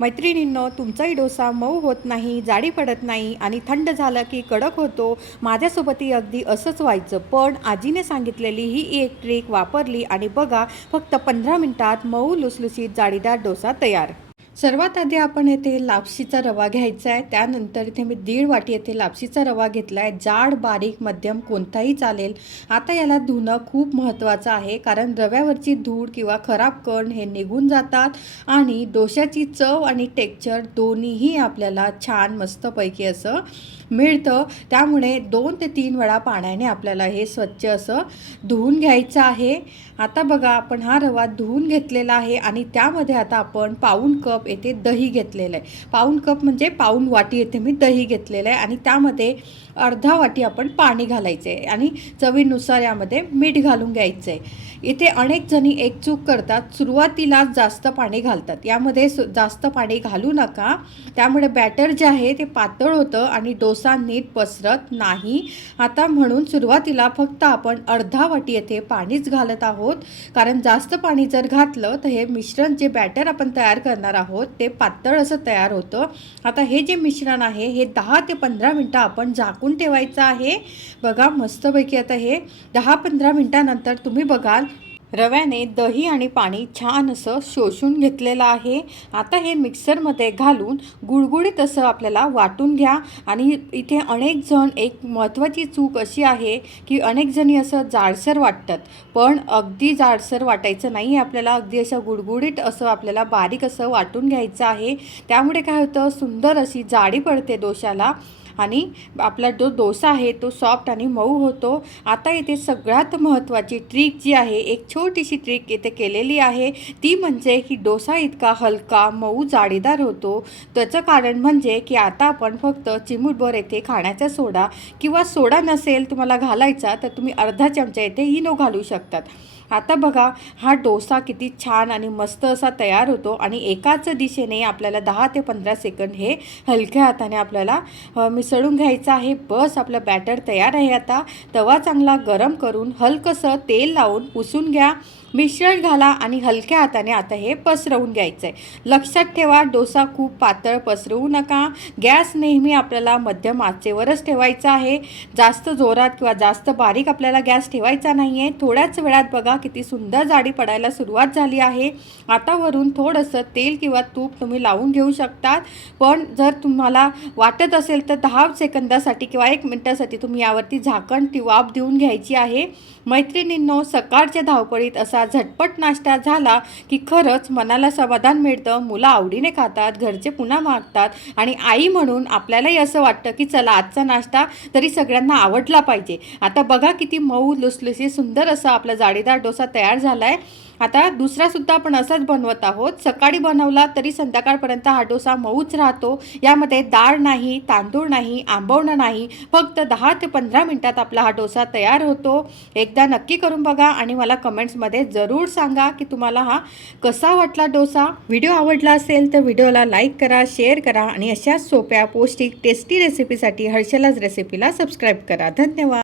मैत्रिणींनो, तुमचाही डोसा मऊ होत नाही, जाडी पडत नाही आणि थंड झालं की कडक होतो. माझ्यासोबतही अगदी असंच व्हायचं. पण आजीने सांगितलेली ही एक ट्रिक वापरली आणि बघा, फक्त 15 मिनिटात मऊ लुसलुसीत जाळीदार डोसा तयार. सर्वात आधी आपण येथे लापशीचा रवा घ्यायचा आहे. त्यानंतर इथे मी 1.5 वाटी येथे लापशीचा रवा घेतला आहे. जाड, बारीक, मध्यम कोणताही चालेल. आता याला धुणं खूप महत्त्वाचं आहे, कारण रव्यावरची धूळ किंवा खराब कण हे निघून जातात आणि डोश्याची चव आणि टेक्स्चर दोन्हीही आपल्याला छान मस्तपैकी असं मिळतं. त्यामुळे 2 ते 3 वेळा पाण्याने आपल्याला हे स्वच्छ असं धुवून घ्यायचं आहे. आता बघा, आपण हा रवा धुवून घेतलेला आहे आणि त्यामध्ये आता आपण पाऊण कप येथे दही घेतलेलं आहे. पाऊण कप म्हणजे पाऊण वाटी येथे मी दही घेतलेलं आहे आणि त्यामध्ये अर्धा वाटी आपण पाणी घालायचं आहे आणि चवीनुसार यामध्ये मीठ घालून घ्यायचं आहे. इथे अनेक जणी एक चूक करतात, सुरुवातीला जास्त पाणी घालतात. यामध्ये जास्त पाणी घालू नका, त्यामुळे बॅटर जे आहे ते पातळ होतं आणि डोसा नीट पसरत नाही. आता म्हणून सुरुवातीला फक्त आपण अर्धा वाटी येथे पाणीच घालत आहोत, कारण जास्त पाणी जर घातलं तर हे मिश्रण जे बॅटर आपण तयार करणार आहोत ते पातळ असं तयार होतं. आता हे जे मिश्रण आहे हे 10 ते 15 मिनटं आपण झाकून ठेवायचं आहे. बघा, मस्तपैकी आता हे 10-15 मिनटानंतर तुम्ही बघाल रव्याने दही आणि पाणी छान असं शोषून घेतलेलं आहे. आता हे मिक्सरमध्ये घालून गुळगुळीत असं आपल्याला वाटून घ्या. आणि इथे अनेक जण, एक महत्त्वाची चूक अशी आहे की अनेक जणी असं जाडसर वाटतात, पण अगदी जाडसर वाटायचं नाही. आपल्याला अगदी असं गुळगुळीत असं आपल्याला बारीक असं वाटून घ्यायचं आहे. त्यामुळे काय होतं, सुंदर अशी जाडी पडते डोशाला आणि आपला जो डोसा आहे तो सॉफ्ट आणि मऊ होतो. आता इथे सगळ्यात महत्त्वाची ट्रिक जी आहे, एक छोटीशी ट्रिक इथे केलेली आहे, ती म्हणजे की डोसा इतका हलका, मऊ, जाळीदार होतो. त्याचं कारण म्हणजे की आता आपण फक्त चिमूटभर येथे खाण्याचा सोडा, किंवा सोडा नसेल तुम्हाला घालायचा तर तुम्ही अर्धा चमचा येथे इनो घालू शकतात. आता बघा, हा डोसा किती छान आणि मस्त असा तयार होतो आणि एकाच दिशेने आपल्याला 10 ते 15 सेकंद हे हलक्या हाताने आपल्याला मिसळून घ्यायचं आहे. बस, आपलं बॅटर तयार आहे. आता तवा चांगला गरम करून हलकंसं तेल लावून पुसून घ्या. मिश्रण घाला आणि हलक्या हाताने आता हे पसरवून घ्यायचं आहे. लक्षात ठेवा, डोसा खूप पातळ पसरवू नका. गॅस नेहमी आपल्याला मध्यम आचेवरच ठेवायचा आहे. जास्त जोरात किंवा जास्त बारीक आपल्याला गॅस ठेवायचा नाही आहे. थोड्याच वेळात बघा किती सुंदर जाडी पडायला सुरुवात झाली आहे. आता वरून थोडंसं तेल किंवा तूप तुम्ही लावून घेऊ शकतात. पण जर तुम्हाला वाटत असेल तर 10 सेकंदासाठी किंवा 1 मिनिटासाठी तुम्ही यावरती झाकण वाफ देऊन घ्यायची आहे. मैत्रिणींनो, सकाळच्या धावपळीत असा झटपट नाश्ता झाला की खरंच मनाला समाधान मिळतं. मुलं आवडीने खातात, घरचे पुन्हा मागतात आणि आई म्हणून आपल्यालाही असं वाटतं की चला, आजचा नाश्ता तरी सगळ्यांना आवडला पाहिजे. आता बघा, किती मऊ लुसलुसीत सुंदर असा आपला जाळीदार डोसा तयार झाला आहे. आता दुसरासुद्धा आपण असाच बनवत आहोत. सकाळी बनवला तरी संध्याकाळपर्यंत हा डोसा मऊच राहतो. यामध्ये डाळ नाही, तांदूळ नाही, आंबवणं नाही, फक्त 10 ते 15 मिनिटात आपला हा डोसा तयार होतो. एकदा नक्की करून बघा आणि मला कमेंट्समध्ये जरूर सांगा की तुम्हाला हा कसा वाटला डोसा. व्हिडिओ आवडला असेल तर व्हिडिओला लाईक करा, शेअर करा आणि अशाच सोप्या, पौष्टिक, टेस्टी रेसिपीसाठी हर्षलाज रेसिपीला सबस्क्राईब करा. धन्यवाद.